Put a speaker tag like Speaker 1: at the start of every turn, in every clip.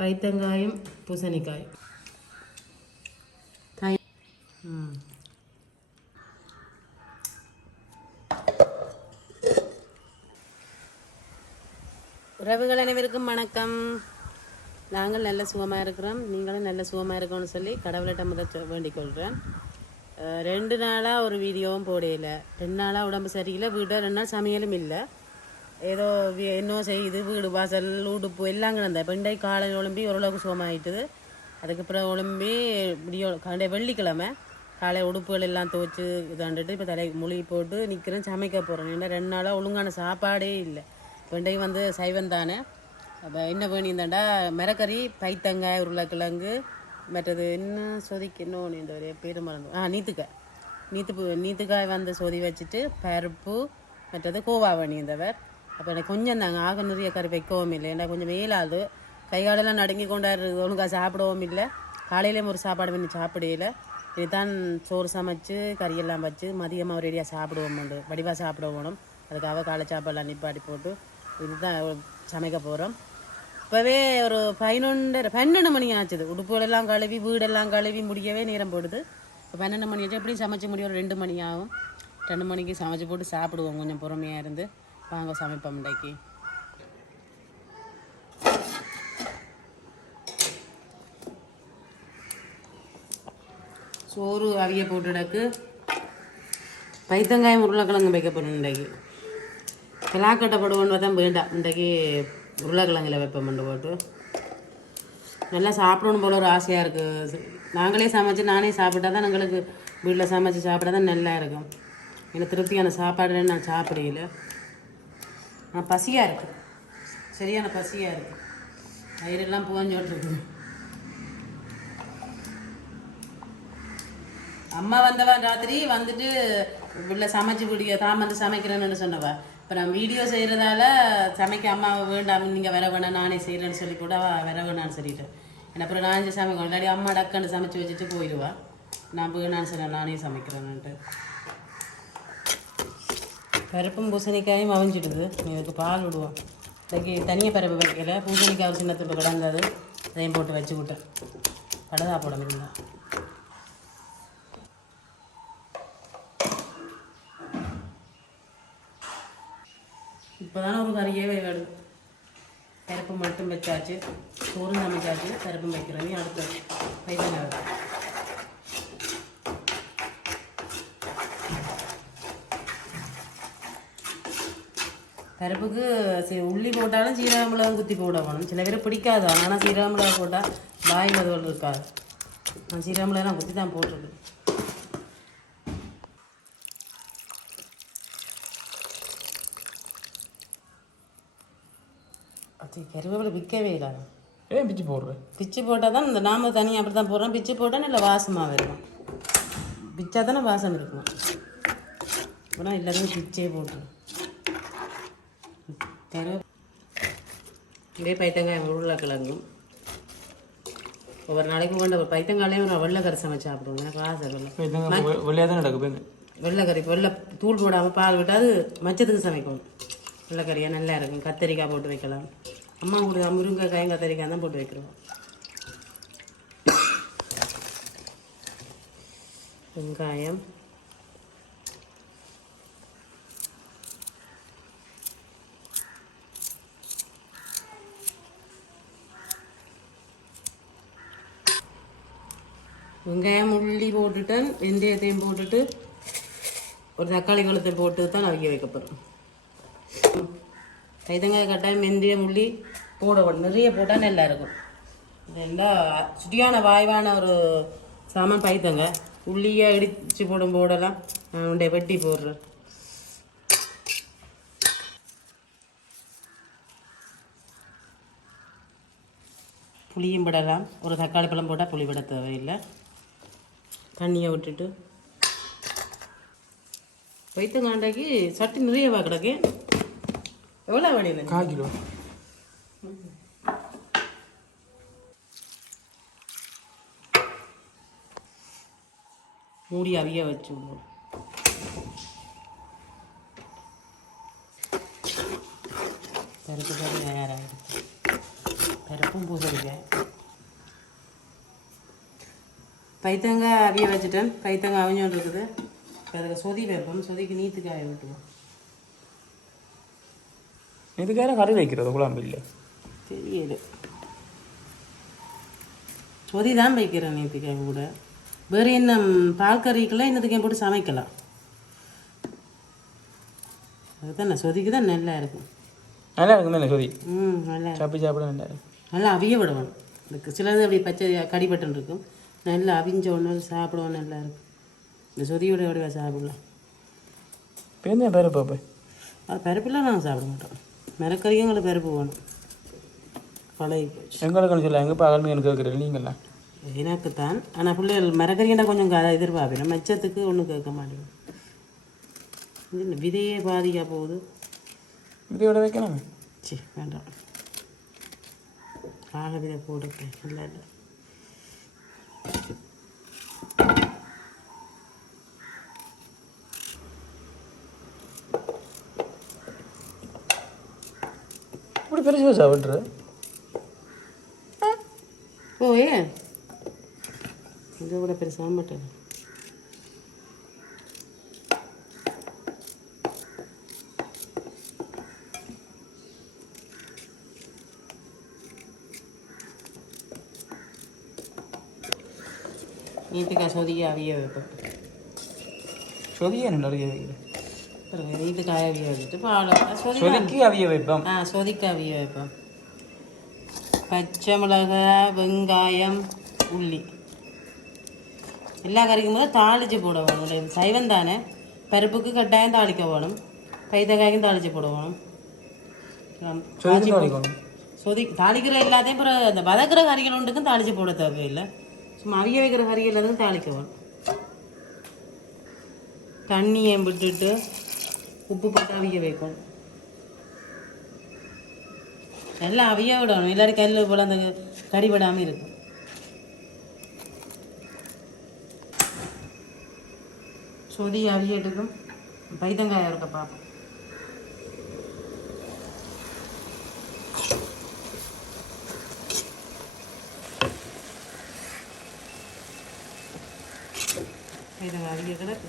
Speaker 1: பைத்தங்காயும் பூசணிக்காய் தை ம் உறவுகள் அனைவருக்கும் வணக்கம் நாங்கள் நல்ல சுகமாக இருக்கிறோம் நீங்களும் நல்ல சுகமாக இருக்கணும்னு சொல்லி கடவுள்கிட்ட முதல் வேண்டிக் கொள்கிறேன் ரெண்டு நாளாக ஒரு வீடியோவும் போடையில ரெண்டு நாளாக உடம்பு சரியில்லை வீட்டில் ரெண்டு நாள் சமையலும் இல்லை ஏதோ என்ன செய்யுது வீடு வாசல் உடுப்பு எல்லாம் கிடந்த பெண்டை காலை ஒழும்பி ஓரளவுக்கு சுகமாயிட்டுது. அதுக்கப்புறம் ஒழும்பி விடியோ கண்டே வெள்ளிக்கிழமை காலை உடுப்புகள் எல்லாம் துவைச்சு இதாண்டுட்டு இப்போ தலை மொழி போட்டு நிற்கிறேன் சமைக்க போகிறேன் ஏன்னா ரெண்டு நாளாக ஒழுங்கான சாப்பாடே இல்லை. பெண்டையும் வந்து சைவம் தானே. அப்போ என்ன வேணியிருந்தாண்டா மிரக்கறி பைத்தங்காய் உருளைக்கிழங்கு மற்றது என்ன சொதிக்கு இன்னொன்று இந்த ஒரு பேர் மறந்து ஆ நீத்துக்காய் நீத்து நீத்துக்காய் வந்து சொதி வச்சுட்டு பருப்பு மற்றது கோவா வேணியிருந்தவர் அப்போ எனக்கு கொஞ்சம் தாங்க ஆக நிறைய கறி வைக்கவும் இல்லை. ஏன்னா கொஞ்சம் வெயிலாது கை காலெல்லாம் நடுங்கி கொண்டாரு ஒழுங்காக சாப்பிடவும் இல்லை. காலையிலேயும் ஒரு சாப்பாடு பண்ணி சாப்பிடல. இதுதான் சோறு சமைச்சு கறியெல்லாம் வச்சு மதியமாக ரெடியாக சாப்பிடுவோம் உண்டு. வடிவாக சாப்பிட போகணும் அதுக்காக காலை சாப்பாடெல்லாம் நிப்பாட்டி போட்டு இதுதான் சமைக்க போகிறோம் இப்போவே ஒரு பதினொன்றரை பன்னெண்டு மணி ஆச்சுது. உடுப்புகளெல்லாம் கழுவி வீடெல்லாம் கழுவி முடியவே நேரம் போடுது இப்போ பன்னெண்டு மணி ஆச்சு. எப்படி சமைச்சு முடியும். ஒரு ரெண்டு மணி ஆகும். ரெண்டு மணிக்கு சமைச்சு போட்டு சாப்பிடுவோம். கொஞ்சம் பொறுமையாக இருந்து. வாங்க சமைப்போம் இன்றைக்கு சோறு அவிய போட்டுடக்கு. பைத்தங்காயம் உருளைக்கிழங்கு வைக்க போகணும் இன்றைக்கு. கிளாக்கட்டை தான் வேண்டாம் இன்றைக்கு உருளைக்கிழங்குல வைப்போம் போட்டு. நல்லா சாப்பிடணும் போல ஒரு ஆசையாக இருக்குது நாங்களே சமைச்சு நானே சாப்பிட்டா தான் எங்களுக்கு வீட்டில் சமைச்சு சாப்பிட்டா தான் நல்லா இருக்கும். எனக்கு திருப்தியான சாப்பாடு நான் சாப்பிடல பசியாக இருக்குது சரியான பசியாக இருக்குது வயிறெல்லாம் புகஞ்சோட்டு அம்மா வந்தவா ராத்திரி? வந்துட்டு உள்ள சமைச்சு பிடிக்க தான் வந்து சமைக்கிறேன்னு சொன்னவா. இப்போ நான் வீடியோ செய்கிறதால சமைக்க அம்மா வேண்டாம் நீங்கள் வர வேணாம் நானே செய்கிறேன்னு சொல்லி கூட வர வேணான்னு சொல்லிட்டேன் என்ன அப்புறம் நான் செஞ்சு சமைக்கணும் இல்லாட்டி அம்மா டக்குன்னு சமைச்சு வச்சுட்டு போயிடுவா நான் வேணான்னு சொன்னேன் நானே சமைக்கிறேன்னுட்டு. பருப்பும் பூசணிக்காயும் அவிஞ்சிடுது இதுக்கு பால் விடுவோம் இன்றைக்கி தனியாக பருப்பு வைக்கல பூசணிக்காய் ஒரு சின்ன துண்டு கிடந்தது அதையும் போட்டு வச்சு விட்டேன் படதா போட முடியுமா இப்போ தானே ஒரு கறியே வேணும் பருப்பு மட்டும் வச்சாச்சு சோறும் சமைச்சாச்சு பருப்பும் வைக்கிறோமே அடுத்து வைத்தங்க பருப்புக்கு சி- உள்ளி போட்டாலும் சீரக மிளகு குத்தி போடணும் சில பேர் பிடிக்காது. ஆனால் சீரக மிளகு போட்டால் வாயில் அதுவள் இருக்காது. நான் சீரக மிளகுலாம் குத்தி தான் போட்டிருக்கு அது கருவேப்பிலை விற்கவே இல்லை.
Speaker 2: ஏன் பிச்சு போடுற?
Speaker 1: பிச்சு போட்டால் தான் இந்த நாம தனியாக அப்படி தான் போடுறோம். பிச்சு போட்டால் நல்ல வாசமாக இருக்கும் பிச்சா தானே வாசம் இருக்கும் அப்புறம் எல்லாருமே பிச்சே போட்டுரும். கரு இதே பைத்தங்காய் உருளைக்கிழங்கும். ஒவ்வொரு நாளைக்கு கொண்ட ஒரு பைத்தங்காயிலையும் ஒரு வெள்ளைக்கறி சமைச்சு சாப்பிடுவோம் எனக்கு ஆசை வெள்ளை
Speaker 2: வெளியாக தான் நடக்கு
Speaker 1: வெள்ளைக்கறி வெள்ளை தூள் போடாமல் பால் விட்டு அது மச்சத்துக்கு சமைக்கணும் வெள்ளைக்கறியாக நல்லா இருக்கும். கத்தரிக்காய் போட்டு வைக்கலாம். அம்மா கூட முருங்கைக்காயும் கத்தரிக்காய் தான் போட்டு வைக்கிறோம். வெங்காயம். வெங்காயம் உள்ளி போட்டுட்டேன் வெந்தயத்தையும் போட்டுட்டு ஒரு தக்காளி கழுத்தை போட்டு தான் அவிக்க வைக்க போகிறோம் கைதங்காய் கட்டாயம் வெந்தயம் உள்ளி போடணும் நிறைய போட்டால் நல்லா இருக்கும். நல்லா சுட்டியான வாய்வான ஒரு சாமான் பைத்தங்க. உள்ளியாக இடித்து போடும் போடலாம் நான் உண்டை வெட்டி போடுறேன். புளியும் படலாம் ஒரு தக்காளி பழம் போட்டால் புளி பட தேவையில்லை. தண்ணியை விட்டுட்டு. வைத்தங்காண்டைக்கு சட்டி நிறையவா கிடக்கு. எவ்வளோ வேணும்
Speaker 2: கால் கிலோ.
Speaker 1: மூடி அவிய வச்சு விடுவோம். பருப்பு கறி தயாராகிடுச்சு வரட்டும் பூசணிக்காய். பைத்தங்காய் அவிய வச்சுட்டேன். பைத்தங்காய் அவிஞ்சோண்டு இருக்குது. இப்போ அதுக்கு சொதி வைப்போம். சொதிக்கு நீத்து காய விட்டுவோம்
Speaker 2: இதுக்காக கறி வைக்கிறது குழம்பு இல்லை.
Speaker 1: தெரியல சொதி தான் வைக்கிறேன் நீத்துக்காய் கூட. வேறு என்ன பால் கறிக்கெல்லாம் இன்னத்துக்கு போட்டு சமைக்கலாம். அதுதான் சொதிக்கு தான் நல்லா இருக்கும்.
Speaker 2: நல்லா இருக்கும் தானே சொல்லி
Speaker 1: ம் நல்லா
Speaker 2: சாப்பிட்டு சாப்பிட நல்லா இருக்கும்.
Speaker 1: நல்லா அவிய விடணும். இதுக்கு சிலது அப்படி பச்சை கடிபட்டன் இருக்கும். நல்லா அவிஞ்ச ஒன்று சாப்பிடுவோம் நல்லா இருக்கும். இந்த சொதியோட வடிவா சாப்பிடலாம்.
Speaker 2: பேருந்து பேர் பாப்பா
Speaker 1: அது பருப்புலாம் நாங்கள் சாப்பிட மாட்டோம். மிரக்கறியும் எங்களுக்கு பருப்பு வேணும். பழகி போச்சு.
Speaker 2: எங்களுக்கு சொல்ல எங்கே பகல் எனக்கு கேட்குறது நீங்கள்லாம்
Speaker 1: எனக்கு தான் ஆனால் பிள்ளைகள் மிரக்கறினா கொஞ்சம் எதிர்பார்ப்பேன். மிச்சத்துக்கு ஒன்றும் கேட்க மாட்டேன். இது என்ன விதையே பாதிக்க போகுது?
Speaker 2: இதோட வைக்கணும்?
Speaker 1: சி வேண்டாம். காக விதை போட்டுட்டேன் இல்லை இல்லை.
Speaker 2: இப்படி பெருசாக சாப்பிட்ற
Speaker 1: ஓ ஏன் இதை விட பெருசாக மாட்டேன் நீட்டுக்காய் சொதிக்க அவிய வைப்பேன்
Speaker 2: சொதிய நிறைய
Speaker 1: நீட்டுக்காய அவிய வச்சுட்டு சொதி
Speaker 2: சொதிக்கு அவிய வைப்போம்
Speaker 1: ஆ சொதிக்க அவிய வைப்போம் பச்சை மிளகாய் வெங்காயம் உள்ளி எல்லா கறிக்கும் போது தாளிச்சு போட வேணும் சைவம் தானே பருப்புக்கு கட்டாயம் தாளிக்க வேணும் பைத்தக்காய்க்கும் தாளிச்சு போட வேணும் ஆம்.
Speaker 2: சொதிக்கு தாளிக்கணும்
Speaker 1: சொதி தாளிக்கிற எல்லாத்தையும் அப்புறம் அந்த வதக்குற கறிகள் ஒன்றுக்கும் தாளிச்சு போட தேவையில்லை சும்மா அவிய வைக்கிற கறியில் தான் தாளிக்க வேணும் தண்ணியை விட்டுட்டு உப்பு போட்டு அவிய வைக்கணும் நல்லா அவிய விடணும். இல்லாட்டி கல் போல் அந்த விடாமல் இருக்கும். சொதி அவியட்டுக்கும் பைத்தங்காய் இருக்க பார்ப்போம். பைத்தங்காய் அவிய கிடக்கு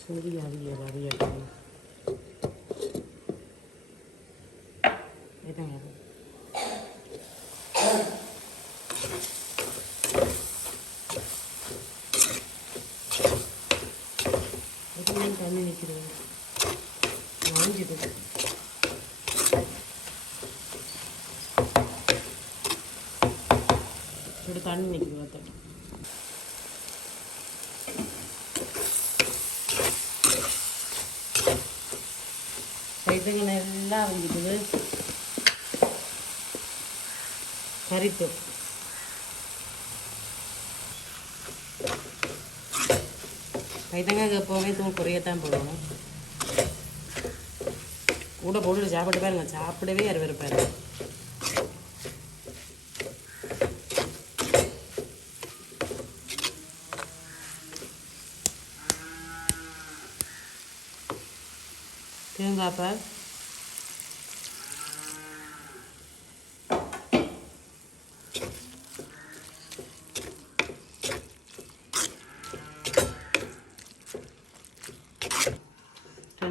Speaker 1: சொதி அவியல் அவியட்டும் பைத்தங்காய் எதுவும் தண்ணி நிற்கிறது வாங்கிட்டு இப்படி தண்ணி நிற்குது பார்த்து இதுங்களை எல்லாம் வந்துக்குது கறித்தூள் பைத்தங்காய்க்கு எப்போவுமே தூள் குறையத்தான் போடணும் கூட போட்டு சாப்பிட்டு பாருங்க சாப்பிடவே யார் வெறுப்பாரு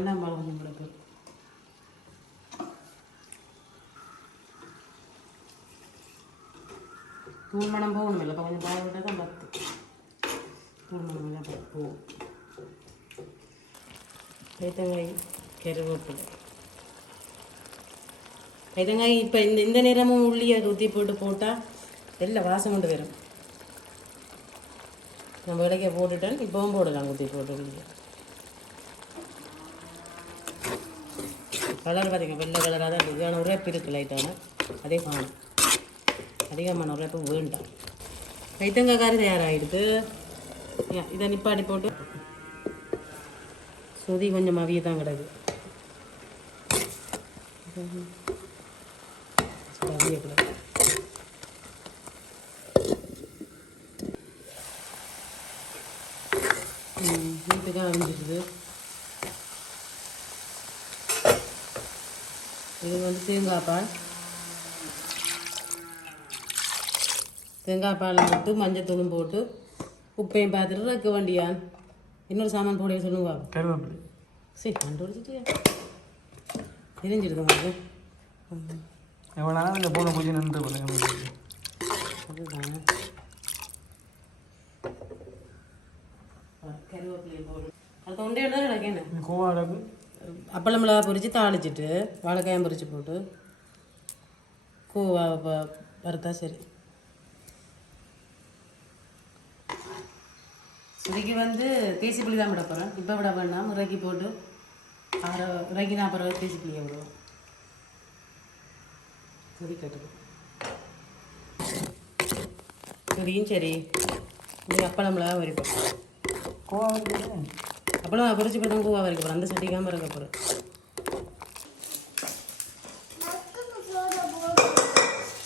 Speaker 1: தேங்காய் மிளகு ரெண்டாம் கொஞ்சம் கூட தூள் மணம் போகணும் இல்லை இப்போ கொஞ்சம் பால் விட்டால் தான் பத்து. தூள் மணம் எல்லாம் பத்து போகும் கைத்தங்காய் கருவேப்பிலை. கைத்தங்காய் இப்போ இந்த இந்த நேரமும் உள்ளியை ஊற்றி போட்டு போட்டால் எல்லாம் வாசம் கொண்டு வரும். நம்ம விலைக்க போட்டுட்டேன் இப்போவும் போடலாம் ஊற்றி போட்டு உள்ளியை கலர் பார்த்திங்க வெள்ளை கலராக தான் இருக்குது ஆனால் உரைப்பு இருக்குது லைட்டான அதே காணும் அதிகமான உரைப்பு வேண்டாம். ரைத்தங்க காரி தயாராகிடுது இதை நிப்பாடி போட்டு. சுதி கொஞ்சம் அவிய தான் கிடக்கு. அவிய கிடக்கு வீட்டுக்காக அவிஞ்சிருக்குது இது வந்து தேங்காய் பால். தேங்காய் பால் போட்டு மஞ்சத்தூளும் போட்டு உப்பையும் பார்த்துட்டு வைக்க வேண்டியான் இன்னொரு சாமான் போட சொல்லுங்க
Speaker 2: கருவேப்பிலை.
Speaker 1: சரி கண்டுபிடிச்சிட்டியா தெரிஞ்சிருது உங்களுக்கு
Speaker 2: எவ்வளோ நேரம் இந்த பூனை பூஜை நின்று பண்ணுங்க
Speaker 1: அதுதான். கருவேப்பிலையும் அது தொண்டை தான்
Speaker 2: இந்த கோவா அளவு
Speaker 1: அப்பளம் மிளகா பொரித்து தாளிச்சிட்டு வாழைக்காயம் பொரிச்சு போட்டு கூவா வறுத்தா சரி. இதுக்கு வந்து தேசி புளி தான் விட போகிறேன் இப்போ விட வேண்டாம். இறக்கி போட்டு அரை இறக்கி நான் பிறகு தேசி புளியை விடுவோம். சரி கட்டுவோம் சரியும் சரி. இது அப்பளம் மிளகா வரிப்போம்
Speaker 2: கோவம் அளவு
Speaker 1: அப்பளம் பொரிச்சு போட்டு தான் கூவா வரைக்க போகிறேன் அந்த சட்டிக்காமல் இருக்க போகிறேன்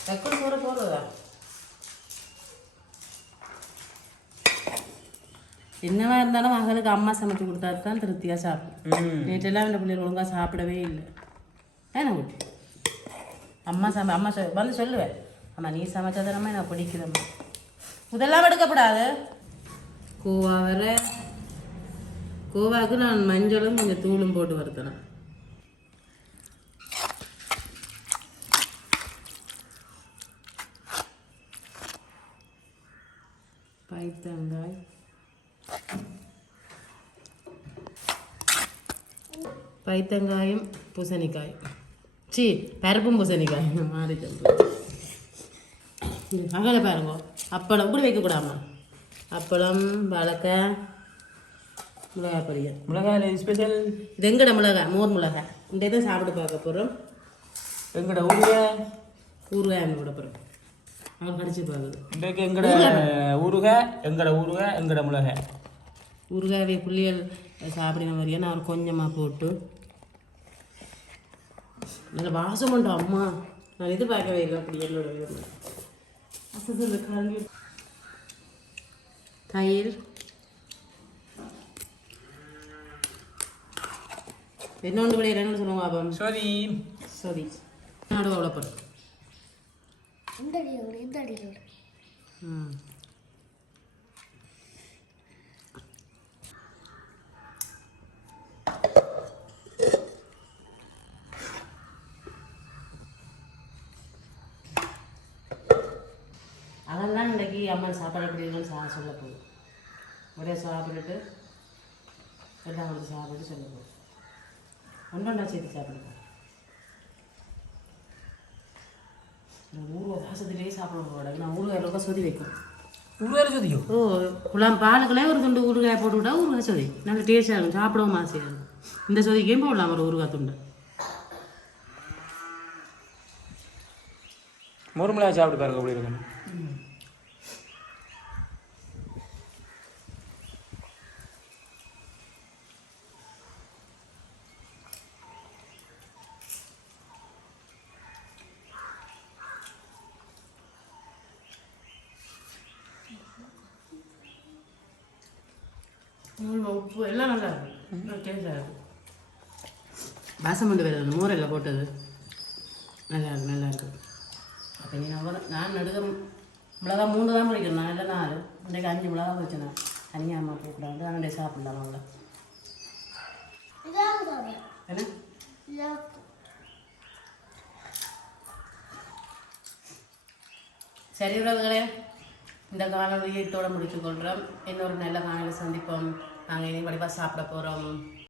Speaker 1: தக்கோடு போற போறதா என்னவா இருந்தாலும் மகளுக்கு அம்மா சமைச்சு கொடுத்தா தான் திருப்தியாக சாப்பிடும் நேற்றெல்லாம் இந்த பிள்ளைகள் ஒழுங்காக சாப்பிடவே இல்லை. ஏன்னா குட்டி அம்மா சமை அம்மா சொ வந்து சொல்லுவேன். அம்மா நீ சமைச்சா தானம்மா எனக்கு பிடிக்குதம்மா இதெல்லாம் எடுக்கப்படாது. கோவா வர கோவாவுக்கு நான் மஞ்சளும் கொஞ்சம் தூளும் போட்டு வறுத்தேன் பைத்தங்காய். பைத்தங்காயும் பூசணிக்காய். சி பருப்பும் பூசணிக்காய் மாறி அகலை பாருங்க. அப்பளம் கூட வைக்கக்கூடாமா அப்பளம் வளர்க்க மிளகாய் பொரியல்.
Speaker 2: மிளகாய் ஸ்பெஷல்
Speaker 1: இது எங்கட மிளகாய் மோர் மிளகாய். இந்த இதை சாப்பிட்டு பார்க்க போகிறோம்
Speaker 2: எங்கட ஊரில்
Speaker 1: ஊறுகாய் விட போகிறோம் அவன் கடிச்சு பார்க்குது.
Speaker 2: இன்றைக்கு எங்கட ஊருக எங்கட ஊருக எங்கட மிளகாய்?
Speaker 1: ஊறுகாய் புள்ளியல் சாப்பிடின மாதிரியே நான் கொஞ்சமாக போட்டு. நல்ல வாசம் உண்டு அம்மா. நான் எதிர்பார்க்கவே இல்லை கலந்து தயிர். என்னொன்று விட என்னன்னு சொல்லுவாங்க அப்போ
Speaker 2: சரி
Speaker 1: சரி நாடு அவ்வளோ போகிறேன்
Speaker 3: இந்த அடியில் இந்த அடியில்
Speaker 1: ம். அதெல்லாம் இன்றைக்கி அம்மா சாப்பாடு எப்படி இருக்குன்னு சா சொல்ல போகுது. ஒரே சாப்பிட்டுட்டு எல்லாம் வந்து சாப்பிட்டு சொல்ல போகுது. ஒன்றொன்றா சேர்த்து சாப்பிடுங்க. ஊறுகாய் வாசத்துலேயே சாப்பிட போடாது நான் ஊறுகாய் ரொம்ப சொதி வைக்கும்
Speaker 2: ஊருகாய் சதியோ?
Speaker 1: ஓ குழம்பு பாலுக்குள்ளே ஒரு துண்டு ஊறுகாய் போட்டு விட்டா ஊறுகாய் சொதி. நல்ல டேஸ்டாக இருக்கும். சாப்பிடவும் ஆசையாக இருக்கும் இந்த சொதிக்கையும் போடலாம் ஒரு ஊறுகாய் துண்டு.
Speaker 2: மோர் மிளகாய் சாப்பிட்டு பாருங்க எப்படி இருக்கும்
Speaker 1: உப்பு எல்லாம் நல்லா இருக்கும் டேஸ்டாக இருக்கும் பாசமண்டு வேறு அந்த மோரில் போட்டது. நல்லா இருக்கும் நல்லா இருக்கும் அப்போ நீ நம்ம நான் நடுக மிளகா மூணு தான் பிடிக்கிறேன் நான் இல்லை நாலு இன்றைக்கு அஞ்சு மிளகா வச்சேன் நான். தனியாக அம்மா போக்கூடாது அதனுடைய சாப்பிடலாம்
Speaker 3: இதாக
Speaker 1: என்ன? சரி உறவுகளே இந்த காணொலியை இதோட முடித்துக் கொள்கிறோம். இன்னொரு நல்ல காணொலி சந்திப்போம். நாங்கள் இனி வடிவாக சாப்பிட போகிறோம்